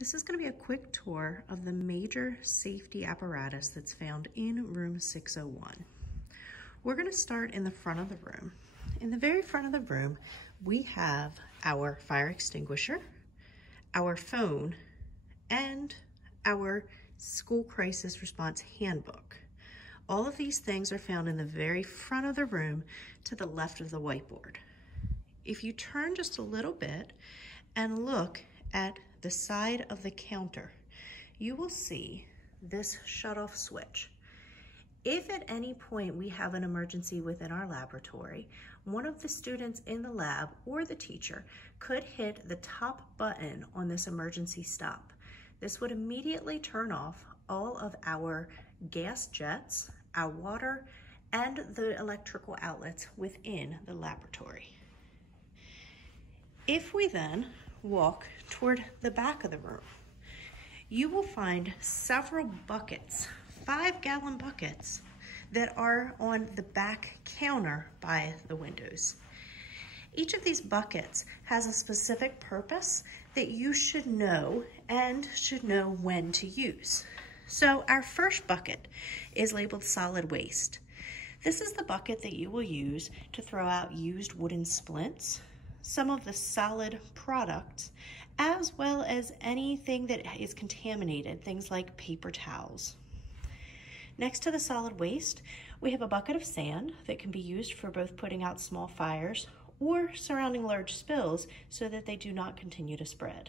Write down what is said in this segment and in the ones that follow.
This is going to be a quick tour of the major safety apparatus that's found in room 601. We're going to start in the front of the room. In the very front of the room, we have our fire extinguisher, our phone, and our school crisis response handbook. All of these things are found in the very front of the room to the left of the whiteboard. If you turn just a little bit and look at the side of the counter, you will see this shut-off switch. If at any point we have an emergency within our laboratory, one of the students in the lab or the teacher could hit the top button on this emergency stop. This would immediately turn off all of our gas jets, our water, and the electrical outlets within the laboratory. If we then walk toward the back of the room, you will find several buckets, 5-gallon buckets, that are on the back counter by the windows. Each of these buckets has a specific purpose that you should know and should know when to use. So our first bucket is labeled solid waste. This is the bucket that you will use to throw out used wooden splints, some of the solid products, as well as anything that is contaminated, things like paper towels. Next to the solid waste, we have a bucket of sand that can be used for both putting out small fires or surrounding large spills so that they do not continue to spread.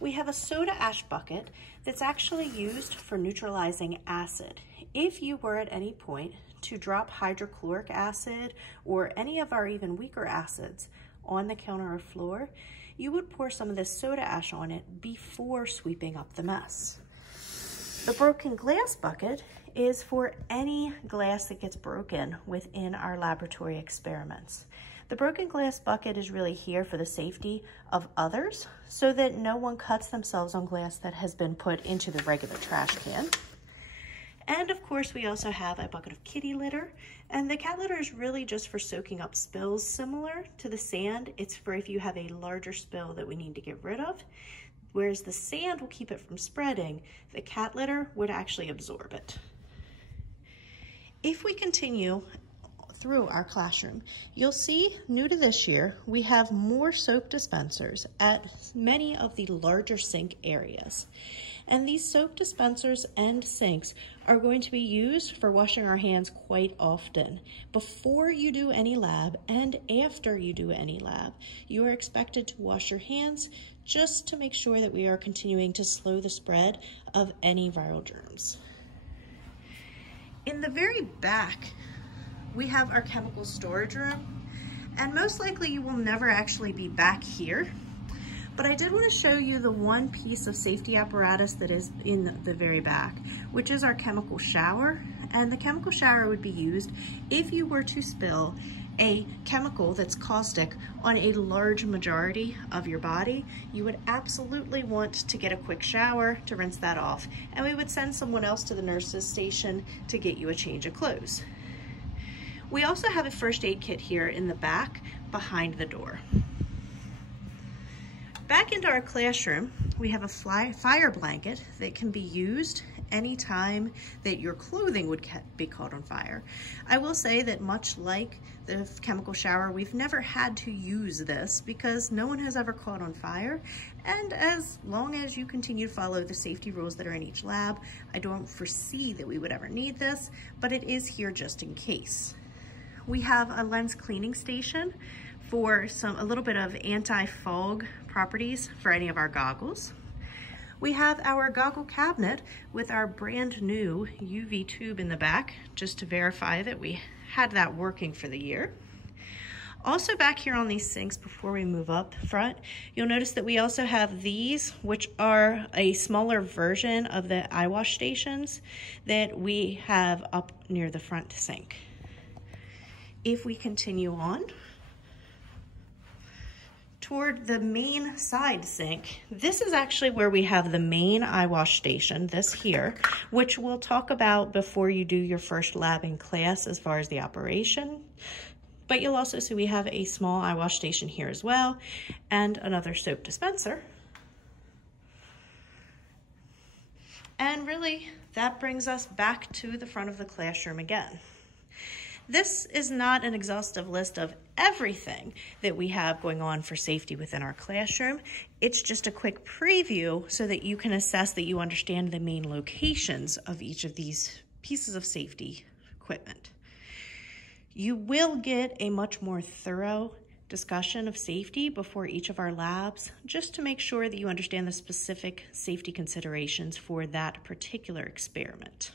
We have a soda ash bucket that's actually used for neutralizing acid. If you were at any point to drop hydrochloric acid or any of our even weaker acids on the counter or floor, you would pour some of this soda ash on it before sweeping up the mess. The broken glass bucket is for any glass that gets broken within our laboratory experiments. The broken glass bucket is really here for the safety of others so that no one cuts themselves on glass that has been put into the regular trash can. And of course, we also have a bucket of kitty litter, and the cat litter is really just for soaking up spills. Similar to the sand, it's for if you have a larger spill that we need to get rid of, whereas the sand will keep it from spreading, the cat litter would actually absorb it. If we continue through our classroom, you'll see, new to this year, we have more soap dispensers at many of the larger sink areas. And these soap dispensers and sinks are going to be used for washing our hands quite often. Before you do any lab and after you do any lab, you are expected to wash your hands just to make sure that we are continuing to slow the spread of any viral germs. In the very back, we have our chemical storage room, and most likely you will never actually be back here. But I did want to show you the one piece of safety apparatus that is in the very back, which is our chemical shower. And the chemical shower would be used if you were to spill a chemical that's caustic on a large majority of your body. You would absolutely want to get a quick shower to rinse that off. And we would send someone else to the nurse's station to get you a change of clothes. We also have a first aid kit here in the back behind the door. Back into our classroom, we have a fire blanket that can be used anytime that your clothing would be caught on fire. I will say that much like the chemical shower, we've never had to use this because no one has ever caught on fire. And as long as you continue to follow the safety rules that are in each lab, I don't foresee that we would ever need this, but it is here just in case. We have a lens cleaning station for a little bit of anti-fog properties for any of our goggles. We have our goggle cabinet with our brand new UV tube in the back, just to verify that we had that working for the year. Also back here on these sinks, before we move up front, you'll notice that we also have these, which are a smaller version of the eye wash stations that we have up near the front sink. If we continue on toward the main side sink, this is actually where we have the main eye wash station, this here, which we'll talk about before you do your first lab in class as far as the operation. But you'll also see we have a small eye wash station here as well, and another soap dispenser. And really, that brings us back to the front of the classroom again. This is not an exhaustive list of everything that we have going on for safety within our classroom. It's just a quick preview so that you can assess that you understand the main locations of each of these pieces of safety equipment. You will get a much more thorough discussion of safety before each of our labs, just to make sure that you understand the specific safety considerations for that particular experiment.